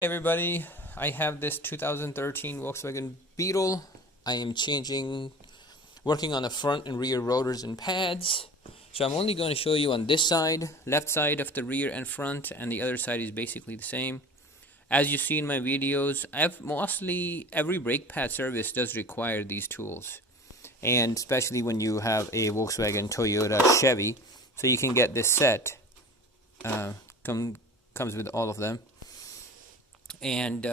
Hey everybody, I have this 2013 Volkswagen Beetle. I am working on the front and rear rotors and pads. So I'm only going to show you on this side, left side of the rear and front, and the other side is basically the same. As you see in my videos, mostly every brake pad service does require these tools. And especially when you have a Volkswagen, Toyota, Chevy, so you can get this set. Comes with all of them. And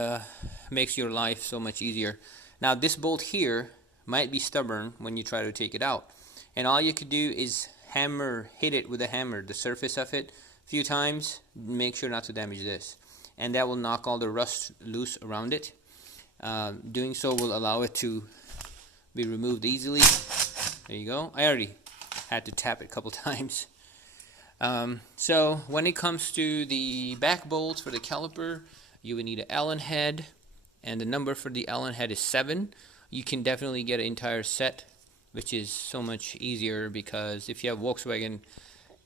makes your life so much easier. Now this bolt here might be stubborn when you try to take it out, and all you could do is hit it with a hammer, the surface of it, a few times. Make sure not to damage this, and that will knock all the rust loose around it. Doing so will allow it to be removed easily. There you go. I already had to tap it a couple times. So when it comes to the back bolts for the caliper, you would need an Allen head, and the number for the Allen head is 7. You can definitely get an entire set, which is so much easier because if you have Volkswagen,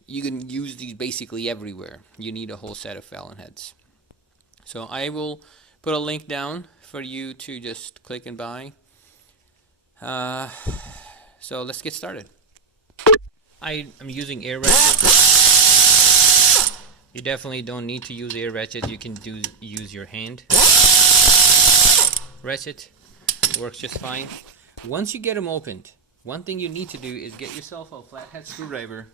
you can use these basically everywhere. You need a whole set of Allen heads. So I will put a link down for you to just click and buy. So let's get started. I am using air ratchet. You definitely don't need to use air ratchet. You can use your hand ratchet. Works just fine. Once you get them opened, one thing you need to do is get yourself a flathead screwdriver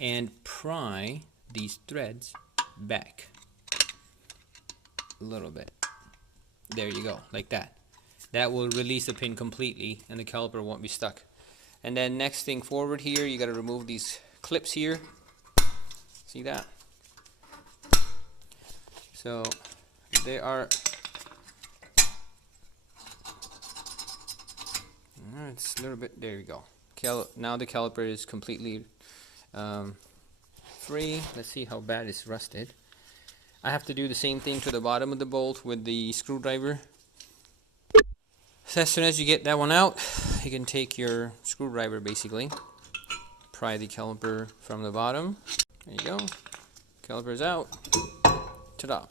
and pry these threads back a little bit. There you go, like that. That will release the pin completely and the caliper won't be stuck. And then next thing forward here, you got to remove these clips here. See that? So they are. It's a little bit. There you go. Now the caliper is completely free. Let's see how bad it's rusted. I have to do the same thing to the bottom of the bolt with the screwdriver. So as soon as you get that one out, you can take your screwdriver, basically pry the caliper from the bottom. There you go. Caliper's out. Ta-da.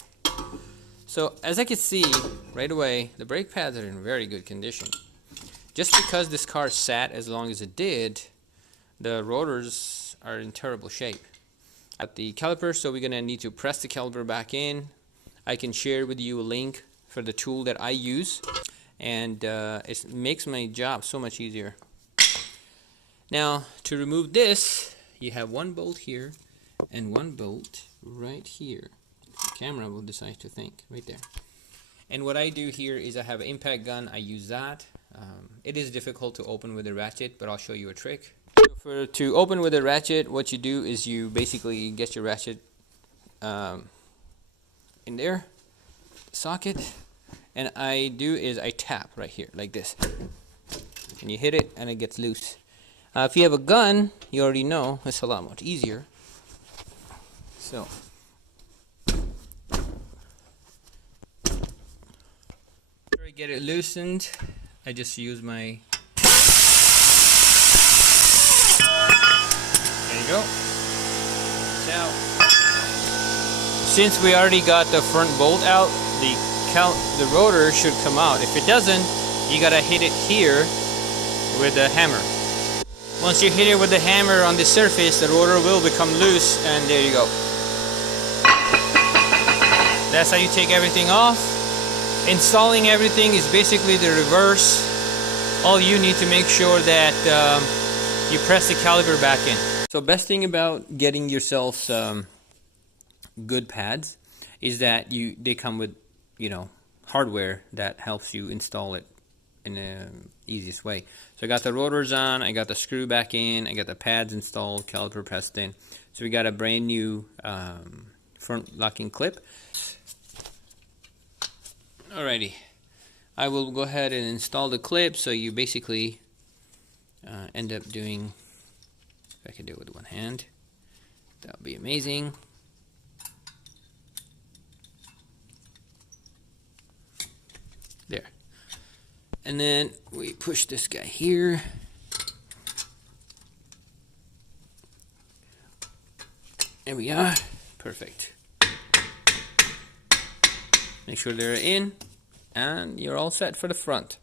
So as I can see right away, the brake pads are in very good condition. Just because this car sat as long as it did, the rotors are in terrible shape. At the caliper, so we're gonna need to press the caliper back in. I can share with you a link for the tool that I use, and it makes my job so much easier. Now to remove this, you have one bolt here and one bolt right here. The camera will decide to think right there. And what I do here is I have an impact gun. I use that. It is difficult to open with a ratchet, but I'll show you a trick. So to open with a ratchet, what you do is you basically get your ratchet in there, socket, and I tap right here like this, and you hit it and it gets loose. If you have a gun, you already know it's a lot much easier. So after I get it loosened, I just use my, there you go. Now, since we already got the front bolt out, the rotor should come out. If it doesn't, you gotta hit it here with a hammer. Once you hit it with the hammer on the surface, the rotor will become loose, and there you go. That's how you take everything off. Installing everything is basically the reverse. All you need to make sure that you press the caliper back in. So best thing about getting yourself good pads is that they come with, hardware that helps you install it in the easiest way. So I got the rotors on, I got the screw back in, I got the pads installed, caliper pressed in. So we got a brand new front locking clip. Alrighty, I will go ahead and install the clip. So you basically end up doing, if I can do it with one hand, that would be amazing. There. And then we push this guy here. There we are. Perfect. Make sure they're in, and you're all set for the front.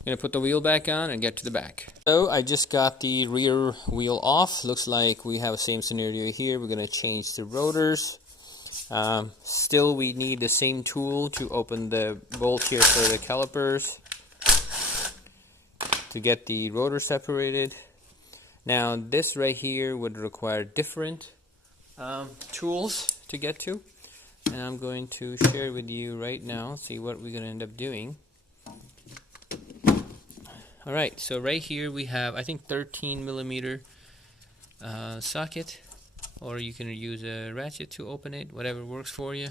I'm going to put the wheel back on and get to the back. So I just got the rear wheel off. Looks like we have the same scenario here. We're going to change the rotors. Still we need the same tool to open the bolt here for the calipers to get the rotor separated. Now this right here would require different tools to get to, and I'm going to share with you right now, see what we're going to end up doing. Alright, so right here we have, I think, 13mm socket, or you can use a ratchet to open it, whatever works for you.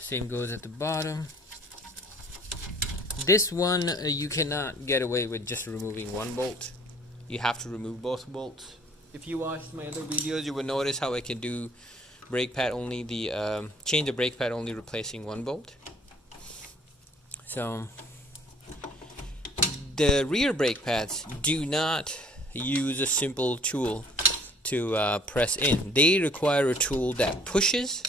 Same goes at the bottom. This one you cannot get away with just removing one bolt. You have to remove both bolts. If you watched my other videos, you would notice how I can do brake pad only, change the brake pad only replacing one bolt. So the rear brake pads do not use a simple tool to press in. They require a tool that pushes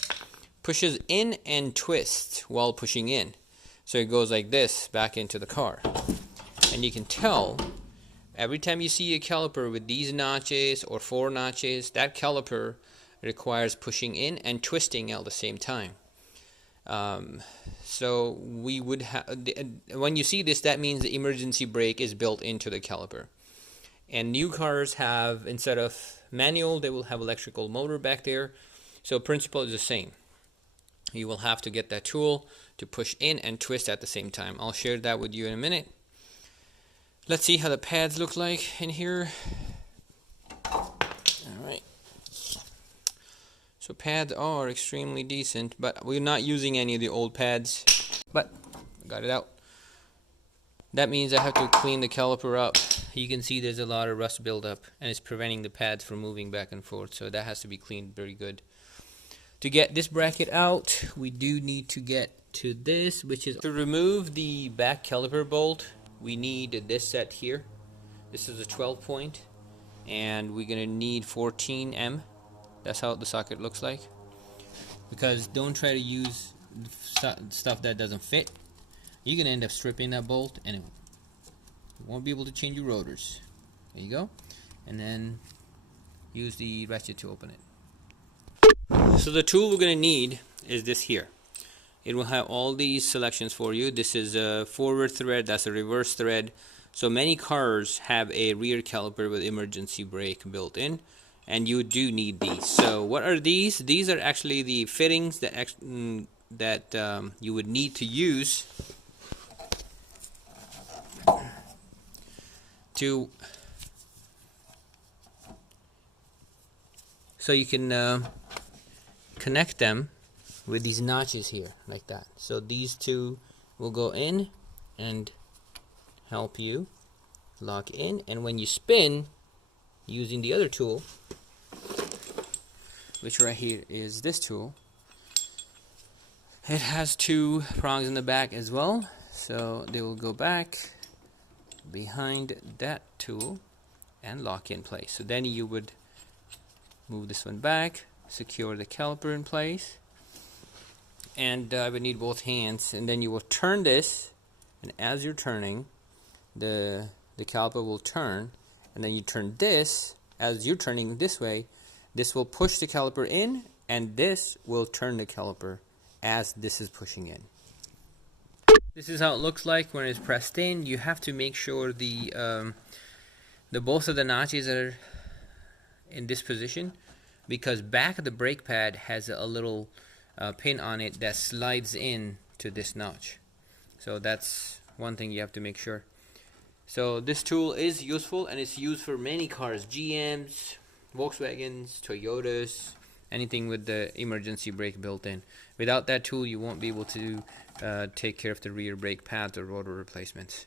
in and twists while pushing in. So it goes like this back into the car. And you can tell every time you see a caliper with these notches or 4 notches, that caliper requires pushing in and twisting at the same time. So we would have, when you see this, that means the emergency brake is built into the caliper. And new cars have, instead of manual, they will have electrical motor back there. So principle is the same. You will have to get that tool to push in and twist at the same time. I'll share that with you in a minute. Let's see how the pads look like in here. Alright. So pads are extremely decent, but we're not using any of the old pads. But I got it out. That means I have to clean the caliper up. You can see there's a lot of rust buildup, and it's preventing the pads from moving back and forth, so that has to be cleaned very good. To get this bracket out, we do need to get to this, which is to remove the back caliper bolt. We need this set here. This is a 12 point, and we're gonna need 14M. That's how the socket looks like. Because don't try to use stuff that doesn't fit. You're gonna end up stripping that bolt, and you won't be able to change your rotors. There you go. And then use the ratchet to open it. So the tool we're going to need is this here. It will have all these selections for you. This is a forward thread, that's a reverse thread. So many cars have a rear caliper with emergency brake built in, and you do need these. So what are these? These are actually the fittings that you would need to use so you can connect them with these notches here, like that. So these two will go in and help you lock in, and when you spin using the other tool, which right here is this tool, it has 2 prongs in the back as well, so they will go back behind that tool and lock in place. So then you would move this one back, secure the caliper in place, and I would need both hands, and then you will turn this, and as you're turning, the caliper will turn, and then you turn this. As you're turning this way, this will push the caliper in, and this will turn the caliper as this is pushing in. This is how it looks like when it's pressed in. You have to make sure the both of the notches are in this position, because back of the brake pad has a little pin on it that slides in to this notch. So that's one thing you have to make sure. So this tool is useful, and it's used for many cars: GMs, Volkswagens, Toyotas, anything with the emergency brake built in. Without that tool, you won't be able to take care of the rear brake pads or rotor replacements.